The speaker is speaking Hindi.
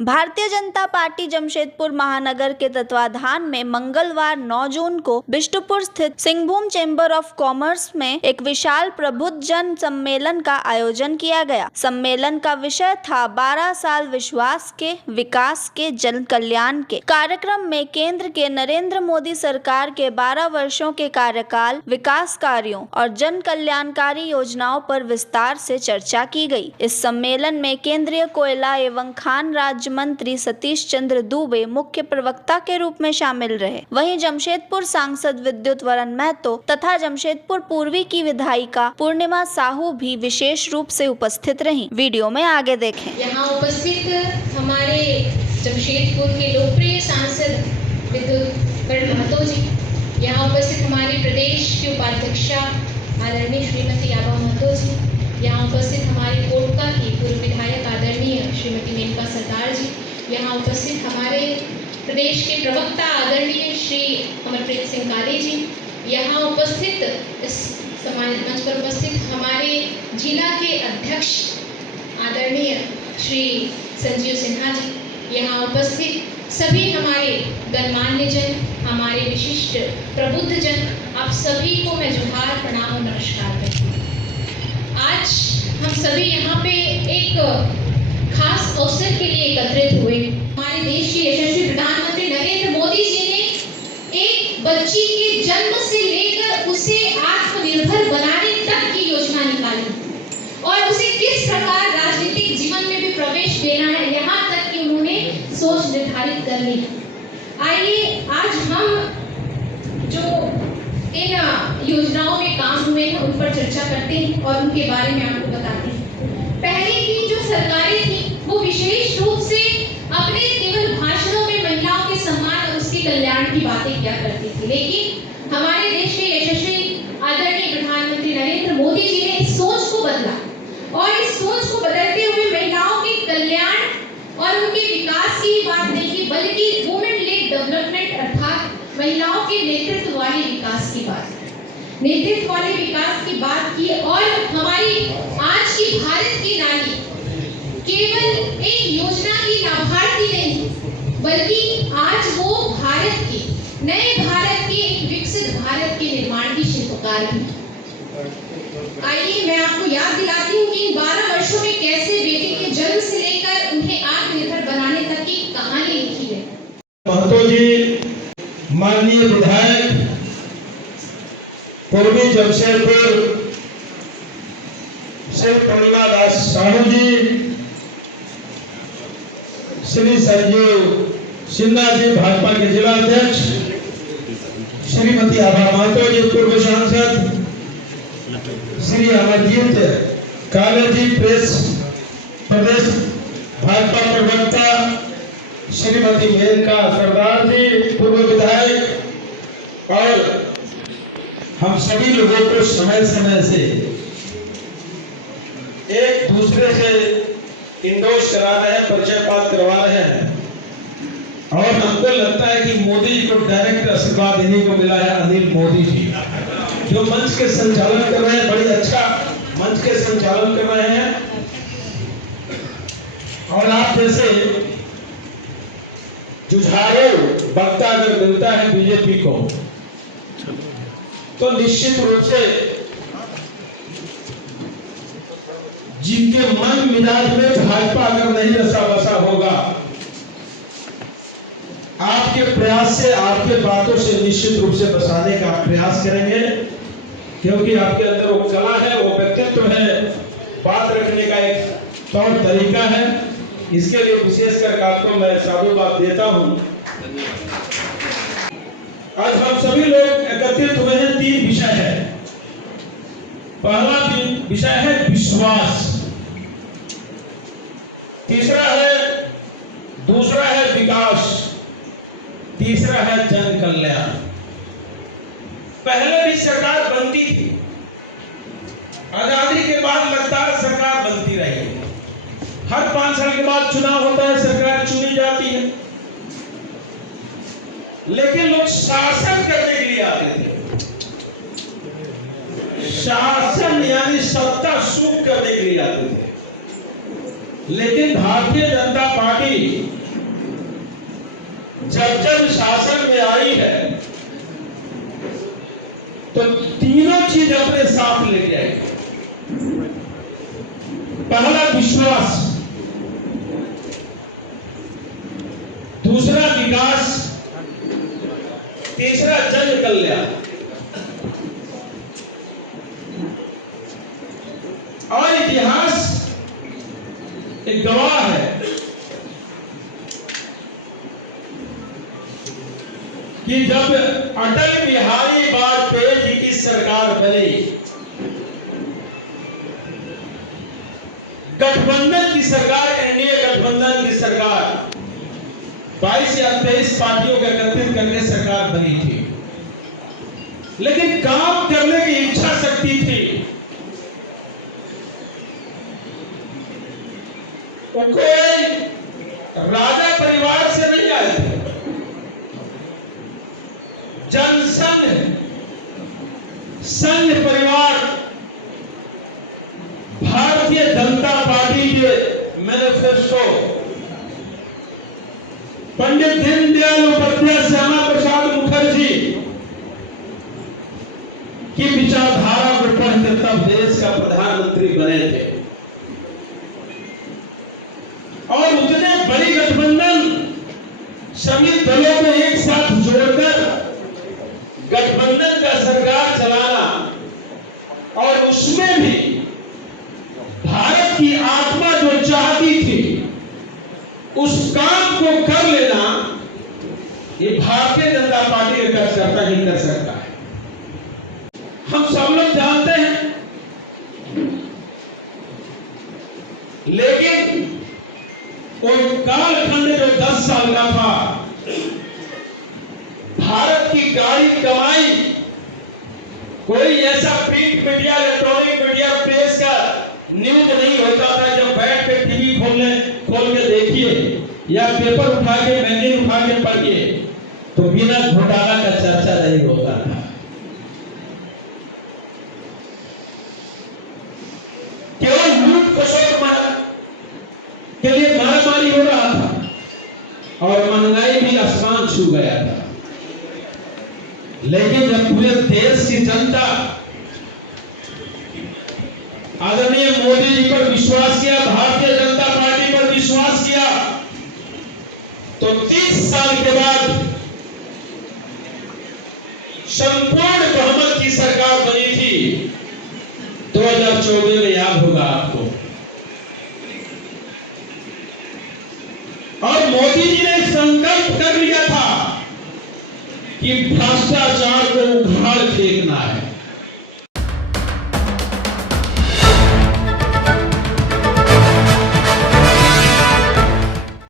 भारतीय जनता पार्टी जमशेदपुर महानगर के तत्वाधान में मंगलवार 9 जून को बिष्टुपुर स्थित सिंहभूम चेंबर ऑफ कॉमर्स में एक विशाल प्रबुद्ध जन सम्मेलन का आयोजन किया गया। सम्मेलन का विषय था 12 साल विश्वास के, विकास के, जन कल्याण के। कार्यक्रम में केंद्र के नरेंद्र मोदी सरकार के 12 वर्षों के कार्यकाल, विकास कार्यों और जन कल्याणकारी योजनाओं पर विस्तार से चर्चा की गई। इस सम्मेलन में केंद्रीय कोयला एवं खान राज्य मंत्री सतीश चंद्र दुबे मुख्य प्रवक्ता के रूप में शामिल रहे। वहीं जमशेदपुर सांसद विद्युत वरण महतो तथा जमशेदपुर पूर्वी की विधायिका पूर्णिमा साहू भी विशेष रूप से उपस्थित रहीं। वीडियो में आगे देखें। यहाँ उपस्थित हमारे जमशेदपुर के लोकप्रिय सांसद विद्युत वरण महतो जी, यहाँ उपस्थित हमारे प्रदेश की उपाध्यक्षा आदरणीय श्रीमती आभा महतो जी, यहाँ उपस्थित हमारी कोटका की पूर्व विधायक आदरणीय श्रीमती मेनका सरदार जी, यहाँ उपस्थित हमारे प्रदेश के प्रवक्ता आदरणीय श्री अमरप्रीत सिंह काली जी, यहाँ उपस्थित इस मंच पर उपस्थित हमारे जिला के अध्यक्ष आदरणीय श्री संजीव सिन्हा जी, यहाँ उपस्थित सभी हमारे गणमान्य जन, हमारे विशिष्ट प्रबुद्ध जन, आप सभी को मैं जोहार, प्रणाम और नमस्कार करती हूँ। आज हम सभी यहाँ पे एक खास अवसर के लिए एकत्रित हुए। हमारे देश के यशस्वी प्रधानमंत्री नरेंद्र मोदी जी ने एक बच्ची के जन्म से लेकर उसे आत्मनिर्भर बनाने तक की योजना निकाली और उसे किस प्रकार राजनीतिक जीवन में भी प्रवेश देना है, यहाँ तक कि उन्होंने सोच निर्धारित कर ली। आइए आज हम जो इन योजनाओं में काम हुए हैं उन पर चर्चा करते हैं और उनके बारे में आपको बताते हैं। पहले की जो सरकारें थी वो विशेष रूप से अपने केवल भाषणों में महिलाओं के सम्मान और उसके कल्याण की बातें किया करती थी, लेकिन हमारे देश के यशस्वी आदरणीय प्रधानमंत्री नरेंद्र मोदी जी ने इस सोच को बदला और इस सोच को बदलते हुए महिलाओं के कल्याण और उनके विकास की बात नहीं की, बल्कि वुमेन लेड डेवलपमेंट अर्थात महिलाओं के नेतृत्व वाले विकास की बात की और हमारी आज की भारत की नारी केवल एक योजना की लाभार्थी नहीं, बल्कि आज वो भारत के नए भारत के एक विकसित भारत के निर्माण की शिल्पकार भी। आइए मैं आपको याद दिलाती हूँ कि इन 12 वर्षों में कैसे बेटी के जन्म से लेकर उन्हें आत्मनिर्भर बनाने तक की कहानी लिखी है। महतो जी, माननीय विधायक पूर्वी जमशेदपुर श्री पूर्णिमा दास साहू जी, श्री संजीव सिन्हा जी भाजपा के जिला अध्यक्ष, श्रीमती आभा महतो जी पूर्व सांसद, श्री अमरजीत काले जी प्रेस प्रदेश भाजपा प्रवक्ता, श्रीमती मेनका सरदार जी पूर्व विधायक और हम सभी लोगों को समय समय से एक दूसरे से इंडोर्स करा रहे हैं, परिचय पात करवा रहे हैं और हमको लगता है कि मोदी जी को डायरेक्ट आशीर्वाद देने को मिला है। अनिल मोदी जी जो मंच के संचालन कर रहे हैं, बड़ी अच्छा मंच के संचालन कर रहे हैं और आप जैसे जुझारू वक्ता अगर मिलता है बीजेपी को तो निश्चित रूप से जिनके मन मिजाज में भाजपा अगर नहीं रसा बसा होगा, आपके प्रयास से, आपके बातों से निश्चित रूप से बसाने का प्रयास करेंगे, क्योंकि आपके अंदर वो कला है, वो व्यक्तित्व है, बात रखने का एक तौर तरीका है। इसके लिए विशेषकर आपको मैं साधुवाद देता हूं। आज हम सभी लोग एकत्रित हुए हैं, 3 विषय है। पहला विषय है विश्वास, दूसरा है विकास, तीसरा है जन कल्याण। पहले भी सरकार बनती थी, आजादी के बाद लगातार सरकार बनती रही, हर 5 साल के बाद चुनाव होता है, सरकार चुनी जाती है, लेकिन लोग शासन करने के लिए आते थे। शासन यानी सत्ता सूख करने के लिए आते थे। लेकिन भारतीय जनता पार्टी जब शासन में आई है तो तीनों चीज अपने साथ लेके आई। पहला विश्वास, दूसरा विकास, तीसरा जन कल्याण। और इतिहास एक गवाह है कि जब अटल बिहारी वाजपेयी जी की सरकार बनी, गठबंधन की सरकार, एनडीए गठबंधन की सरकार 22 या 23 पार्टियों को एकत्रित करके सरकार बनी थी, लेकिन काम करने की इच्छा शक्ति थी। वो कोई राजा परिवार से नहीं आए थे, जनसंघ संघ परिवार, भारतीय जनता पार्टी के मैनिफेस्टो, पंडित दीनदयाल उपाध्याय, श्यामा प्रसाद मुखर्जी की विचारधारा को पढ़ते तब देश का प्रधानमंत्री बने थे। और उतने बड़ी गठबंधन, सभी दलों को एक साथ जोड़कर गठबंधन का सरकार चलाना और उसमें भी भारत की आत्मा जो चाहती थी उस काम को कर लेना, ये भारतीय जनता पार्टी का कार्यकर्ता ही कर सकता है। हम सब लोग जानते हैं, लेकिन कोई कालखंड जो 10 साल का था, भारत की गाड़ी कमाई, कोई ऐसा print media, electronic media, press का न्यूज नहीं होता था। जब बैठ के टीवी खोल के देखिए या पेपर उठा के, मैगजीन उठा के पढ़िए, तो बिना घोटाला का चर्चा नहीं होता था। केवल लूट खसोट के लिए मारामारी हो रहा था और महंगाई भी आसमान छू गया था। लेकिन जब पूरे देश की जनता आदरणीय मोदी जी पर विश्वास किया, भारतीय जनता पार्टी पर विश्वास किया, तो 30 साल के बाद संपूर्ण बहुमत की सरकार बनी थी। 2014 में याद होगा आपको, और मोदी जी ने संकल्प कर लिया था कि भ्रष्टाचार को उखाड़ फेंकना है।